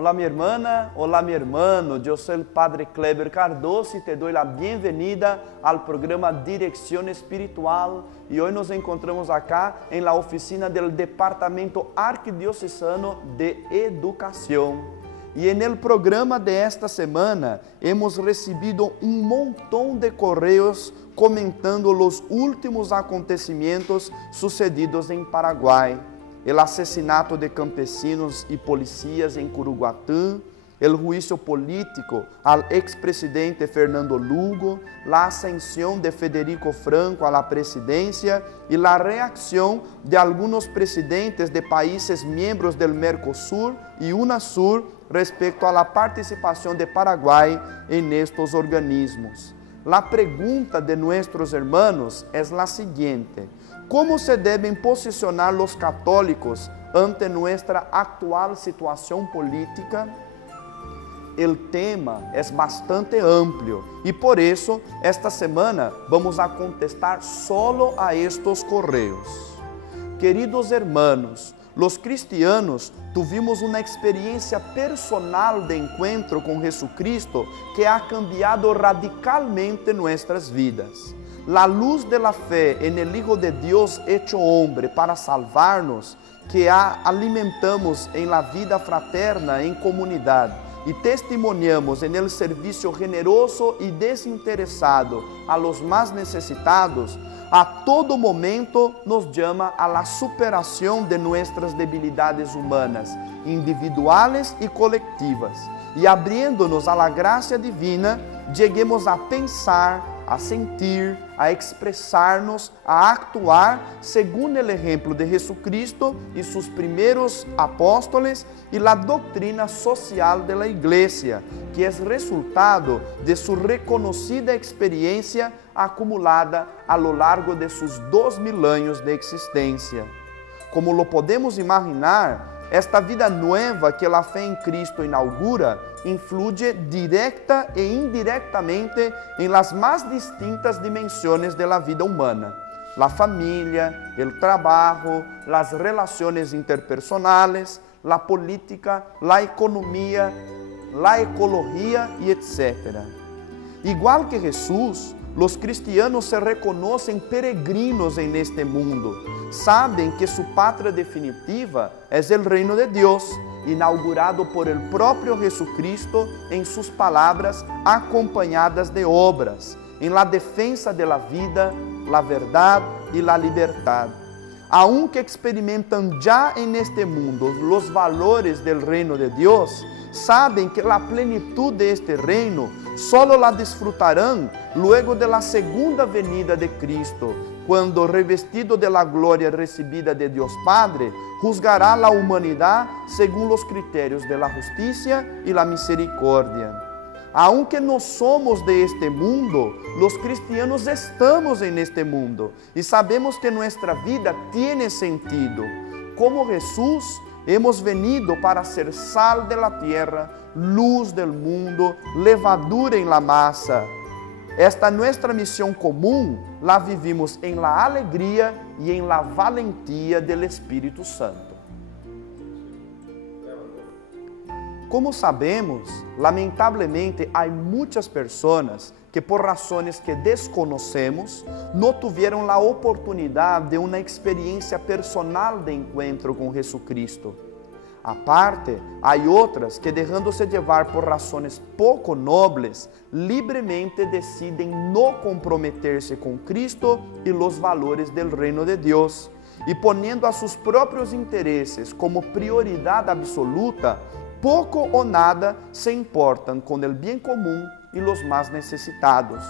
Hola mi hermana, hola mi hermano, yo soy el Padre Kleber Cardoso y te doy la bienvenida al programa Dirección Espiritual y hoy nos encontramos acá en la oficina del Departamento Arquidiocesano de Educación. Y en el programa de esta semana hemos recibido un montón de correos comentando los últimos acontecimientos sucedidos en Paraguay. El asesinato de campesinos y policías en Curuguatán, el juicio político al expresidente Fernando Lugo, la ascensión de Federico Franco a la presidencia y la reacción de algunos presidentes de países miembros del Mercosur y UNASUR respecto a la participación de Paraguay en estos organismos. La pregunta de nuestros hermanos es la siguiente: ¿cómo se deben posicionar los católicos ante nuestra actual situación política? El tema es bastante amplio y por eso esta semana vamos a contestar solo a estos correos. Queridos hermanos, los cristianos tuvimos una experiencia personal de encuentro con Jesucristo que ha cambiado radicalmente nuestras vidas. La luz de la fe en el Hijo de Dios hecho hombre para salvarnos, que alimentamos en la vida fraterna en comunidad y testimoniamos en el servicio generoso y desinteresado a los más necesitados, a todo momento nos llama a la superación de nuestras debilidades humanas, individuales y colectivas, y abriéndonos a la gracia divina, lleguemos a pensar, a sentir, a expresarnos, a actuar según el ejemplo de Jesucristo y sus primeros apóstoles y la doctrina social de la Iglesia, que es resultado de su reconocida experiencia acumulada a lo largo de sus 2000 años de existencia. Como lo podemos imaginar, esta vida nueva que la fe en Cristo inaugura influye directa e indirectamente en las más distintas dimensiones de la vida humana: la familia, el trabajo, las relaciones interpersonales, la política, la economía, la ecología y etc. Igual que Jesús, los cristianos se reconocen peregrinos en este mundo. Saben que su patria definitiva es el reino de Dios, inaugurado por el propio Jesucristo en sus palabras acompañadas de obras, en la defensa de la vida, la verdad y la libertad. Aunque experimentan ya en este mundo los valores del reino de Dios, saben que la plenitud de este reino solo la disfrutarán luego de la segunda venida de Cristo, cuando, revestido de la gloria recibida de Dios Padre, juzgará la humanidad según los criterios de la justicia y la misericordia. Aunque no somos de este mundo, los cristianos estamos en este mundo y sabemos que nuestra vida tiene sentido. Como Jesús, hemos venido para ser sal de la tierra, luz del mundo, levadura en la masa. Esta nuestra misión común la vivimos en la alegría y en la valentía del Espíritu Santo. Como sabemos, lamentablemente hay muchas personas que por razones que desconocemos no tuvieron la oportunidad de una experiencia personal de encuentro con Jesucristo. Aparte, hay otras que, dejándose llevar por razones poco nobles, libremente deciden no comprometerse con Cristo y los valores del reino de Dios, y poniendo a sus propios intereses como prioridad absoluta, poco o nada se importan con el bien común y los más necesitados.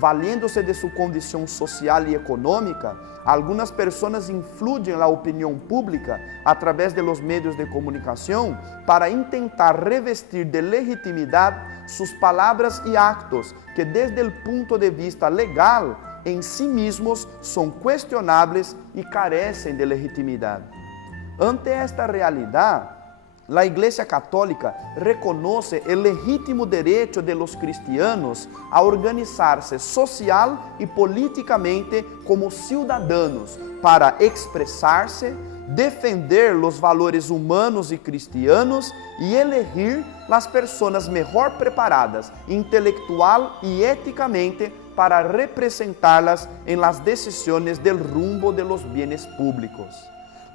Valiéndose de su condición social y económica, algunas personas influyen en la opinión pública a través de los medios de comunicación para intentar revestir de legitimidad sus palabras y actos que, desde el punto de vista legal, en sí mismos son cuestionables y carecen de legitimidad. Ante esta realidad, La Iglesia Católica reconoce el legítimo derecho de los cristianos a organizarse social y políticamente como ciudadanos para expresarse, defender los valores humanos y cristianos y elegir las personas mejor preparadas intelectual y éticamente para representarlas en las decisiones del rumbo de los bienes públicos.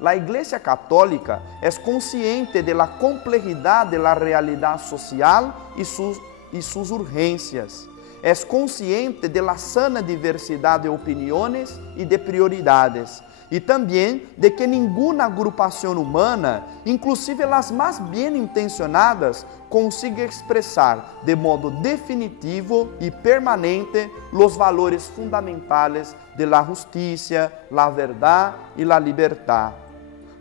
La Iglesia Católica es consciente de la complejidad de la realidad social y sus urgencias. Es consciente de la sana diversidad de opiniones y de prioridades. Y también de que ninguna agrupación humana, inclusive las más bien intencionadas, consigue expresar de modo definitivo y permanente los valores fundamentales de la justicia, la verdad y la libertad.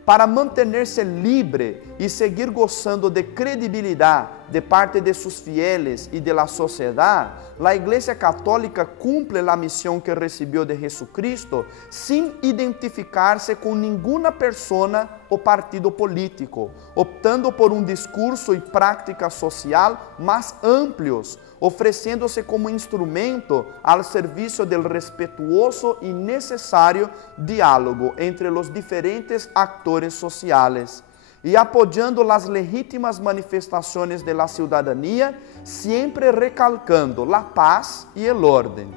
Para mantenerse libre y seguir gozando de credibilidad de parte de sus fieles y de la sociedad, la Iglesia Católica cumple la misión que recibió de Jesucristo sin identificarse con ninguna persona o partido político, optando por un discurso y práctica social más amplios, ofreciéndose como instrumento al servicio del respetuoso y necesario diálogo entre los diferentes actores sociales y apoyando las legítimas manifestaciones de la ciudadanía, siempre recalcando la paz y el orden.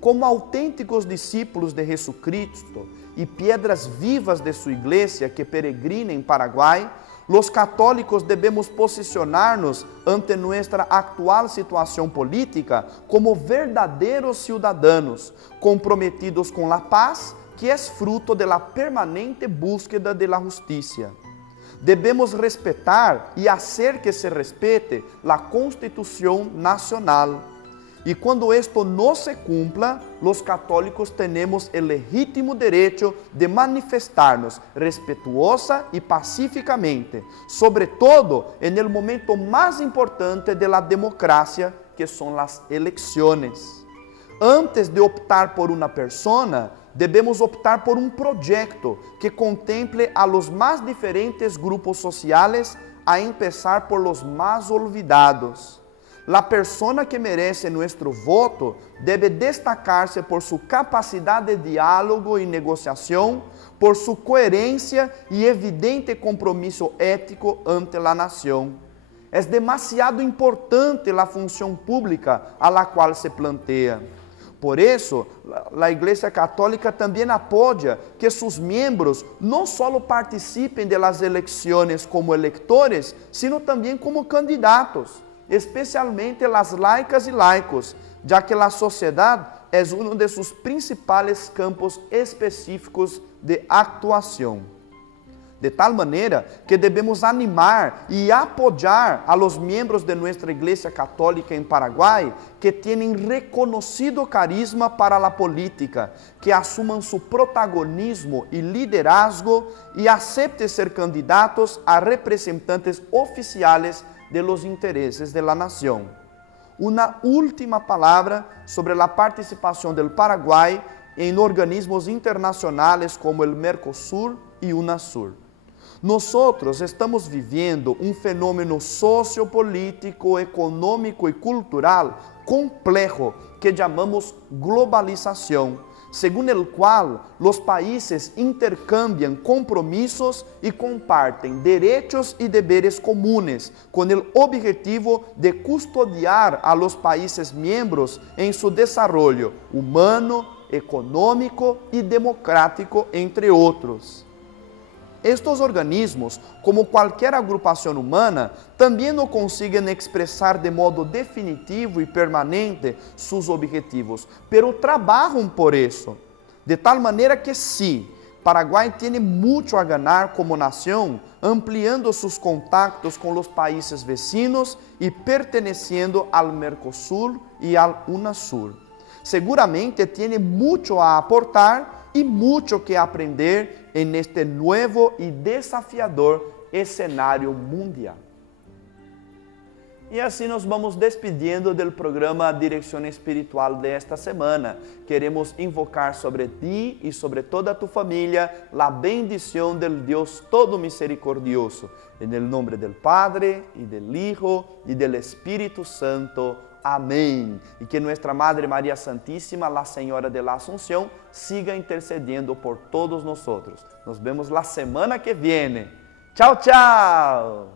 Como auténticos discípulos de Jesucristo y piedras vivas de su iglesia que peregrina en Paraguay, los católicos debemos posicionarnos ante nuestra actual situación política como verdadeiros ciudadanos, comprometidos con la paz, que es fruto de la permanente búsqueda de la justicia. Debemos respetar y hacer que se respete la Constitución Nacional. Y cuando esto no se cumpla, los católicos tenemos el legítimo derecho de manifestarnos respetuosa y pacíficamente, sobre todo en el momento más importante de la democracia, que son las elecciones. Antes de optar por una persona, debemos optar por un proyecto que contemple a los más diferentes grupos sociales, a empezar por los más olvidados. La persona que merece nuestro voto debe destacarse por su capacidad de diálogo y negociación, por su coherencia y evidente compromiso ético ante la nación. Es demasiado importante la función pública a la cual se plantea. Por eso, la Iglesia Católica también apoya que sus miembros no solo participen de las elecciones como electores, sino también como candidatos, especialmente las laicas y laicos, ya que la sociedad es uno de sus principales campos específicos de actuación. De tal manera que debemos animar y apoyar a los miembros de nuestra Iglesia Católica en Paraguay que tienen reconocido carisma para la política, que asuman su protagonismo y liderazgo y acepten ser candidatos a representantes oficiales de los intereses de la nación. Una última palabra sobre la participación del Paraguay en organismos internacionales como el Mercosur y UNASUR. Nosotros estamos viviendo un fenómeno sociopolítico, económico y cultural complejo que llamamos globalización, según el cual los países intercambian compromisos y comparten derechos y deberes comunes con el objetivo de custodiar a los países miembros en su desarrollo humano, económico y democrático, entre otros. Estos organismos, como cualquier agrupación humana, también no consiguen expresar de modo definitivo y permanente sus objetivos, pero trabajan por eso. De tal manera que sí, Paraguay tiene mucho a ganar como nación, ampliando sus contactos con los países vecinos y perteneciendo al Mercosur y al UNASUR. Seguramente tiene mucho a aportar y mucho que aprender en este nuevo y desafiador escenario mundial. E assim nos vamos despedindo do programa Direção Espiritual desta semana. Queremos invocar sobre ti e sobre toda a tua família a bendição do Deus Todo Misericordioso. Em nome do Padre, e do Hijo, e do Espírito Santo. Amém. E que nossa Madre Maria Santíssima, a Senhora de la Asunción, siga intercedendo por todos nós. Nos vemos la semana que viene. Tchau, tchau!